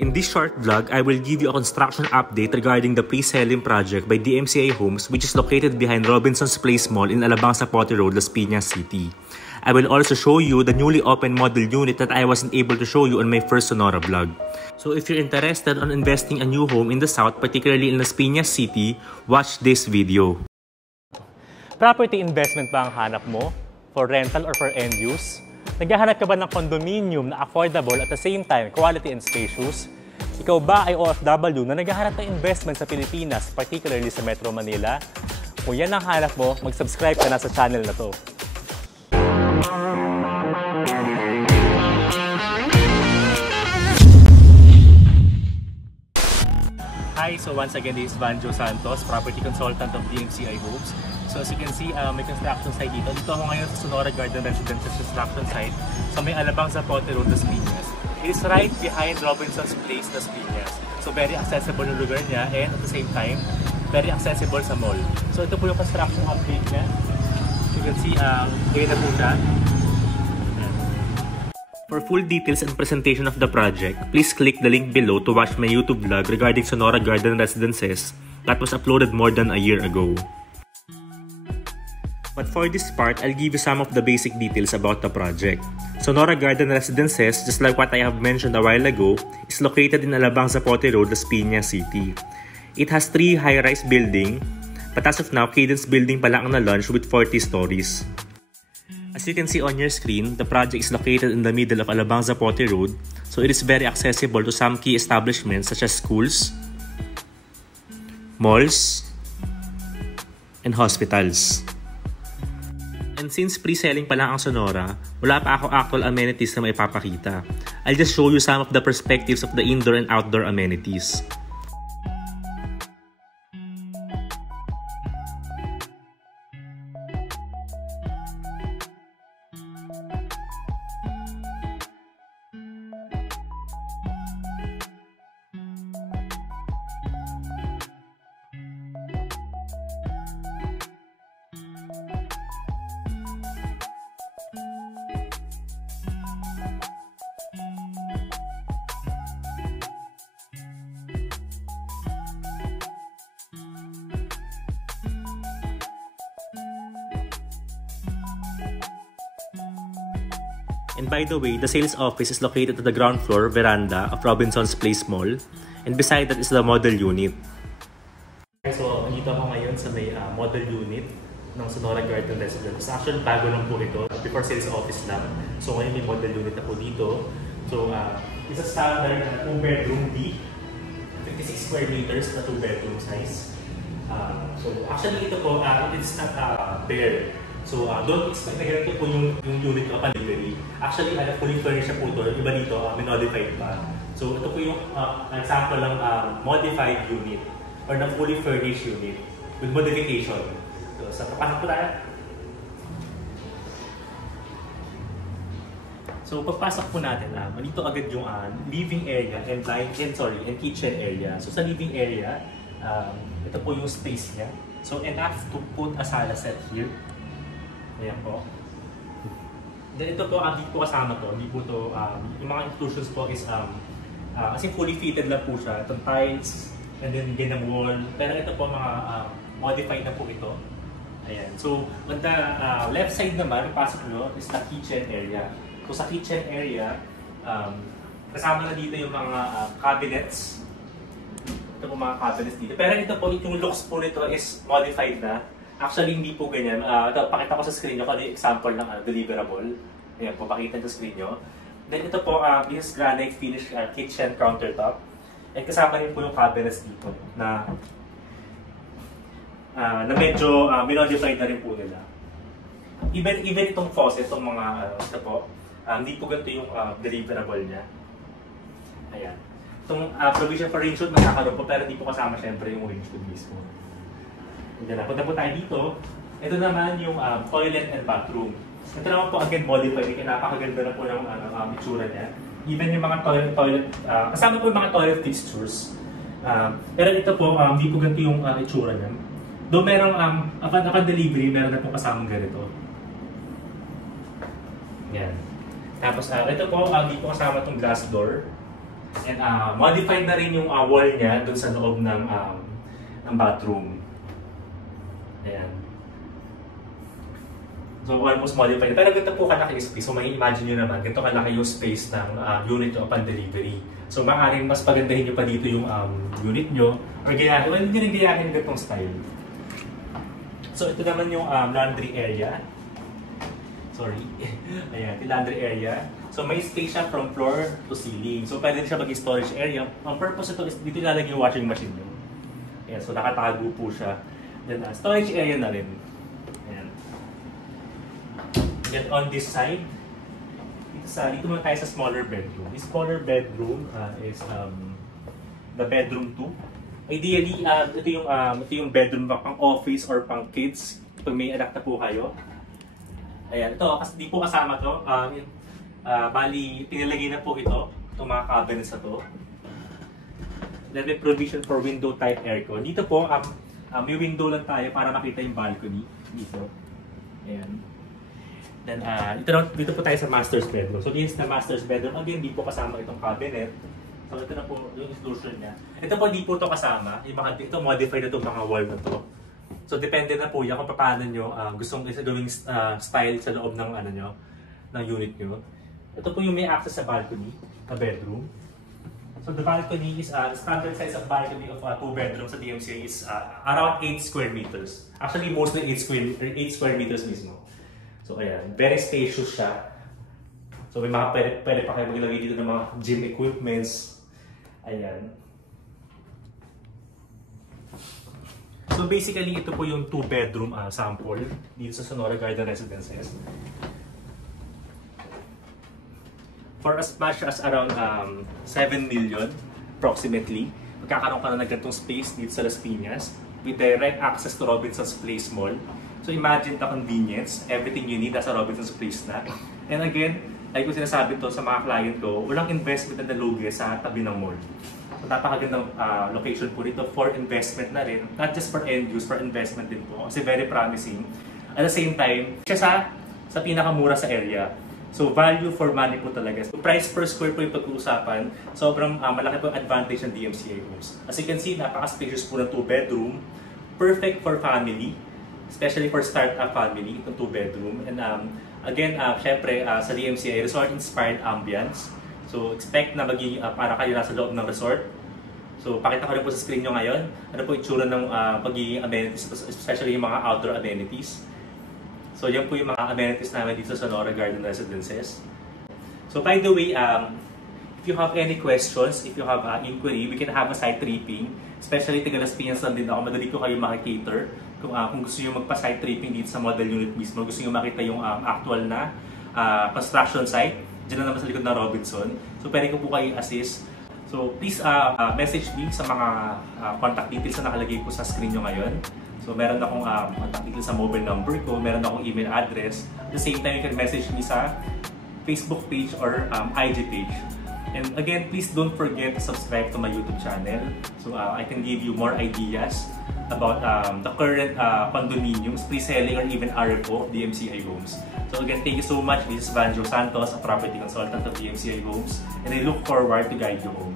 In this short vlog, I will give you a construction update regarding the pre-selling project by DMCI Homes, which is located behind Robinson's Place Mall in Alabang Zapote Road, Las Piñas City. I will also show you the newly opened model unit that I wasn't able to show you on my first Sonora vlog. So if you're interested on investing a new home in the South, particularly in Las Piñas City, watch this video. Property investment ba ang hanap mo? For rental or for end use? Naghahanap ka ba ng condominium na affordable at the same time quality and spacious? Ikaw ba ay OFW na naghahanap ng investment sa Pilipinas, particularly sa Metro Manila? Kung yan ang hanap mo, mag-subscribe ka na sa channel na to. Hi, so once again, this is Vanjo Santos, property consultant of DMCI Homes. So as you can see, may construction site dito. Dito ako ngayon sa Sonora Garden Residential construction site sa may Alabang Zapote Road, Las Piñas. It is right behind Robinson's Place, Las Piñas. So very accessible yung lugar niya and at the same time, very accessible sa mall. So ito po yung construction update niya. You can see, gaya na po siya. For full details and presentation of the project, please click the link below to watch my YouTube vlog regarding Sonora Garden Residences that was uploaded more than a year ago. But for this part, I'll give you some of the basic details about the project. Sonora Garden Residences, just like what I have mentioned a while ago, is located in Alabang Zapote Road, Las Piñas City. It has 3 high-rise buildings, but as of now, Cadence Building pa lang ang na-launch with 40 stories. As you can see on your screen, the project is located in the middle of Alabang Zapote Road, so it is very accessible to some key establishments such as schools, malls, and hospitals. And since pre-selling pa lang ang Sonora, wala pa ako actual amenities na maipapakita. I'll just show you some of the perspectives of the indoor and outdoor amenities. And by the way, the sales office is located at the ground floor veranda of Robinson's Place Mall. And beside that is the model unit. So, nandito ako ngayon sa may model unit ng Sonora Garden Residence. Actually, bago lang po ito. Before sales office lang. So, ngayon may model unit na po dito. So, it's a standard 2-bedroom D. 56 square meters na 2-bedroom size. So, actually, ito po, it's not bare. So, don't expect na ganito po yung unit ko upon delivery. Actually, fully furnished po ito. Iba dito, modified pa. So, ito po yung example ng modified unit or ng fully furnished unit with modification. So, sa papasok po tayo. So, pagpasok po natin, dito agad yung living area and kitchen area. So, sa living area, ito po yung space niya. So, enough to put a sala set here. Ayan po. Then ito po, hindi po kasama to. Hindi po to, yung mga inclusions po is, as in fully fitted lang po siya. Itong tiles, and then ganang wall. Pero ito po mga modified na po ito. Ayan. So, on the left side naman, pasok nyo, is the kitchen area. So sa kitchen area, kasama na dito yung mga cabinets. Ito po mga cabinets dito. Pero ito po, yung looks po nito is modified na. Actually, hindi po ganyan. Ito, pakita ko sa screen nyo kung ano yung example ng deliverable. Ayan po, pakita sa screen nyo. Then ito po, this is granite finish kitchen countertop. And kasama rin po yung cabinets dito na medyo minodified na rin po nila. Even itong faucet, itong mga ito po, hindi po ganito yung deliverable niya. Ayan. Itong provision for range hood, magkakaroon po, pero hindi po kasama syempre yung range hood mismo. Diyan na. Punta po tayo dito. Ito naman yung toilet and bathroom. Ito naman po again modified. Napakaganda na po ng itsura niya. Even yung mga toilet, kasama po yung mga toilet fixtures. Pero ito po, hindi po ganito yung itsura niya. Doon merong, upon delivery, meron na po kasamang ganito. Yan. Tapos ito po, hindi po kasama itong glass door. And modified na rin yung wall niya dun sa loob ng bathroom. Ayan. So almost modified. Pero ganito po kalaki yung space. So may imagine nyo naman, ganito kalaki yung space ng unit nyo upon delivery. So maaaring mas pagandahin nyo pa dito yung unit nyo. Or gayahin, well, hindi rin gayahin ganitong style. So ito naman yung laundry area. Sorry. Ayan, yung laundry area. So may space siya from floor to ceiling. So pwede siya maging storage area. Ang purpose ito is dito ilalagay yung washing machine nyo. Ayan, so nakatago po siya. Then storage area na rin. Ayan. Then on this side, dito muna tayo sa smaller bedroom. This smaller bedroom is the bedroom 2. Ideally, ito yung bedroom pang office or pang kids pag may anak na po kayo. Ayan, ito kasi di po kasama to. Bali, pinilagay na po itong mga cabinets na to. Then may provision for window type aircon. Dito po, may window lang tayo para makita yung balcony dito. Ayan. Then, dito po tayo sa master's bedroom. So, this is the master's bedroom. Again, di po kasama itong cabinet. So, ito na po yung inclusion niya. Ito po, di po ito kasama. Ito, modified na itong mga wall na to. So, depende na po yan kung paano nyo gustong gawing style sa loob ng, ng unit nyo. Ito po yung may access sa balcony, sa bedroom. So, the balcony is, standard size of balcony of 2 bedrooms sa DMCA is around 8 square meters. Actually, mostly 8 square meters mismo. So, ayan. Very spacious siya. So, may mga pwede pa kayo maglagay dito ng mga gym equipments. Ayan. So, basically, ito po yung 2-bedroom sample dito sa Sonora Garden Residences. For as much as around 7 million, approximately, magkakaroon ka na ng ganitong space dito sa Las Piñas with direct access to Robinson's Place Mall. So imagine the convenience, everything you need nasa Robinson's Place na. And again, like ko sinasabi to sa mga client ko, walang investment na nalugi sa tabi ng mall. So napakagandang location po dito for investment na rin, not just for end use, for investment din po. Kasi very promising. At the same time, siya sa pinakamura sa area. So value for money po talaga. So price per square po yung pag-uusapan. Sobrang malaki po yung advantage ng DMCA homes. As you can see, napaka-spacious po ng 2-bedroom. Perfect for family. Especially for start-up family, itong 2-bedroom. And again, syempre sa DMCA, resort-inspired ambience. So expect na maging para kayo nasa loob ng resort. So pakita ko rin po sa screen nyo ngayon. Ano po yung tsura ng pagiging amenities, especially yung mga outdoor amenities. So yan po yung mga amenities namin dito sa Sonora Garden Residences. So by the way, if you have any questions, if you have inquiry, we can have a site tripping. Especially taga Las Piñas lang din ako, madali ko kayo makikater. Kung gusto nyo magpa-site tripping dito sa model unit mismo, gusto nyo makita yung actual na construction site, dyan na naman sa likod ng Robinson. So pwede ko po kayo assist. So please message me sa mga contact details na nakalagay po sa screen nyo ngayon. So meron akong contact details sa mobile number ko, meron akong email address. At the same time, you can message me sa Facebook page or IG page. And again, please don't forget to subscribe to my YouTube channel. So I can give you more ideas about the current condominiums, pre-selling or even RFO of DMCI Homes. So again, thank you so much. This is Vanjo Santos, a property consultant of DMCI Homes. And I look forward to guide you home.